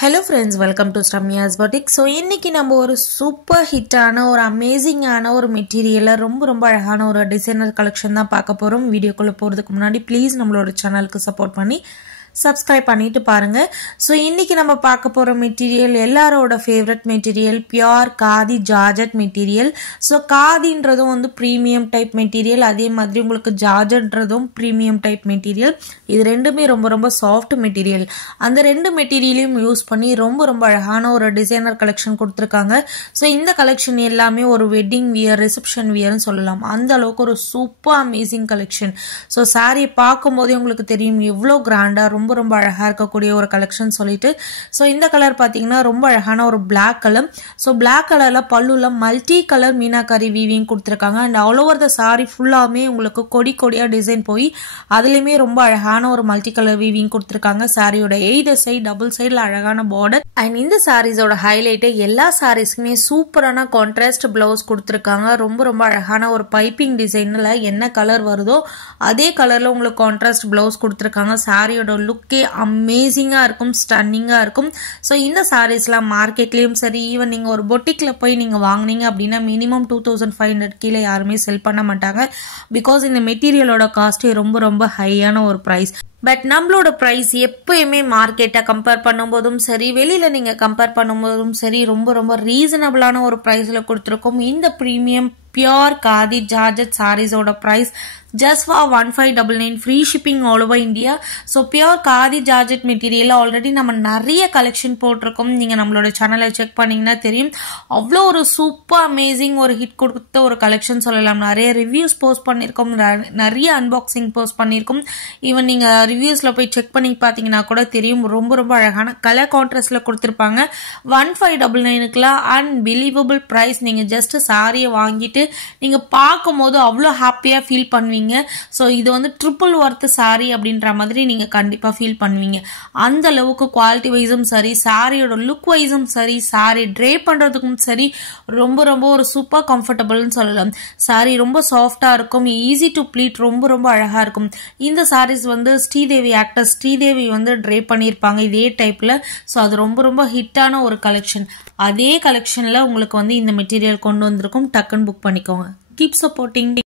Hello friends, welcome to Ramya's Boutique. So இன்னைக்கு நம்ம ஒரு சூப்பர் ஹிட்டான ஒரு அமேசிங்கான ஒரு மெட்டீரியல்ல ரொம்ப அழகான ஒரு டிசைனர் கலெக்ஷன் தான் பார்க்க போறோம். வீடியோக்குள்ள போறதுக்கு முன்னாடி ப்ளீஸ் நம்மளோட சேனலுக்கு சப்போர்ட் பண்ணி சப்ஸ்கிரைப் பண்ணிட்டு பாருங்க. சோ இன்னைக்கு நம்ம பார்க்க போற மெட்டீரியல் எல்லாரோட favourite material pure khadi georgette material. So காதின்றதும் வந்து பிரீமியம் டைப் மெட்டீரியல், அதே மாதிரி உங்களுக்கு ஜார்ஜெட்ன்றதும் பிரீமியம் டைப் மெட்டீரியல். இது ரெண்டுமே ரொம்ப சாஃப்ட் மெட்டீரியல். அந்த ரெண்டு மெட்டீரியலையும் யூஸ் பண்ணி ரொம்ப அழகான ஒரு டிசைனர் கலெக்ஷன் கொடுத்திருக்காங்க. சோ இந்த கலெக்ஷன் எல்லாமே ஒரு வெட்டிங் வியர், ரிசப்ஷன் வியர்னு சொல்லலாம். அந்த அளவுக்கு ஒரு super amazing collection. So sorry பார்க்கும்போதே உங்களுக்கு தெரியும் எவ்வளவு கிராண்டா ரொம்ப அழகா இருக்கக்கூடிய ஒரு கலெக்ஷன் சொல்லிட்டு. சோ இந்த கலர் பாத்தீங்கன்னா ரொம்ப அழகான ஒரு பிளாக் கலர். சோ பிளாக் கலர்ல பல்லுல மல்டி கலர் மீனாகாரி வீவிங் கொடுத்திருக்காங்க. And all over the sorry ஃபுல்லாமே உங்களுக்கு கொடியா டிசைன் போய் அதுலயுமே ரொம்ப அழகான ஒரு மல்டி கலர் வீவிங் கொடுத்திருக்காங்க. சாரியோட எய்தர் சைடு டபுள் சைடுல அழகான பார்டர். அண்ட் இந்த சாரீஸோட ஹைலைட் எல்லா சாரீஸ்க்குமே சூப்பரான கான்ட்ராஸ்ட் பிளவுஸ் கொடுத்திருக்காங்க. ரொம்ப அழகான ஒரு பைப்பிங் டிசைன்ல என்ன கலர் வருதோ அதே கலர்ல உங்களுக்கு கான்ட்ராஸ்ட் பிளவுஸ் கொடுத்திருக்காங்க. சாரியோட லுக்கே அமேசிங்கா இருக்கும், ஸ்டன்னிங்கா இருக்கும். சோ இந்த சாரீஸ்லாம் மார்க்கெட்லயும் சரி, ஈவன் நீங்க ஒரு பொட்டிக்ல போய் நீங்க வாங்குனீங்க அப்படின்னா மினிமம் 2500 கீழே யாருமே செல் பண்ண மாட்டாங்க. பிகாஸ் இந்த மெட்டீரியலோட காஸ்ட் ரொம்ப ஹையான ஒரு பிரைஸ். பட் நம்மளோட பிரைஸ் எப்பயுமே மார்க்கெட்டை கம்பேர் பண்ணும்போதும் சரி, வெளியில நீங்க கம்பேர் பண்ணும்போதும் சரி ரொம்ப ரீசனபிளான ஒரு பிரைஸ்ல கொடுத்துருக்கோம். இந்த பிரீமியம் பியூர் காதி ஜார்ஜெட் சாரீஸோட price just for 1599 free shipping all over India. So pure khadi georgette material already நம்ம நிறைய கலெக்ஷன் போட்டிருக்கோம். நீங்க நம்மளோட சேனலை செக் பண்ணீங்கன்னா தெரியும். அவ்வளோ ஒரு சூப்பர் அமேசிங் ஒரு ஹிட் கொடுத்த ஒரு கலெக்ஷன் சொல்லலாம். நிறைய ரிவ்யூஸ் போஸ்ட் பண்ணியிருக்கோம், நிறைய அன்பாக்சிங் போஸ்ட் பண்ணியிருக்கோம். ஈவன் நீங்க ரிவ்யூஸ்ல போய் செக் பண்ணி பாத்தீங்கன்னா கூட தெரியும். ரொம்ப அழகான கலர் கான்ட்ராஸ்ட்ல கொடுத்திருப்பாங்க. 1599க்குலாம் அன்பிலீவபிள் பிரைஸ். நீங்க ஜஸ்ட் சாரியை வாங்கிட்டு நீங்க பார்க்கும் போது அவ்வளோ ஹாப்பியா ஃபீல் பண்ணுவீங்க. சோ இது வந்து ட்ரிபிள் ஒர்த் சாரி அப்படின்ற மாதிரி நீங்க கண்டிப்பா ஃபீல் பண்ணுவீங்க. அந்த அளவுக்கு குவாலிட்டி வைஸும் சரி, சாரியோட லுக் வைஸும் சரி, சாரி ட்ரே பண்றதுக்கும் சரி ரொம்ப ஒரு சூப்பர் கம்ஃபர்டபுள்னு சொல்லலாம். சாரி ரொம்ப சாஃப்டா இருக்கும், ஈஸி டு ப்ளீட், ரொம்ப அழகா இருக்கும். இந்த சாரீஸ் வந்து ஸ்ரீதேவி ஆக்டர் ஸ்ரீதேவி வந்து ட்ரே பண்ணியிருப்பாங்க இதே டைப்ல. சோ அது ரொம்ப ஹிட்டான ஒரு கலெக்ஷன். அதே கலெக்ஷன்ல உங்களுக்கு வந்து இந்த மெட்டீரியல் கொண்டு வந்திருக்கும். டக்குன்னு புக் பண்ணிக்கோங்க. Keep supporting.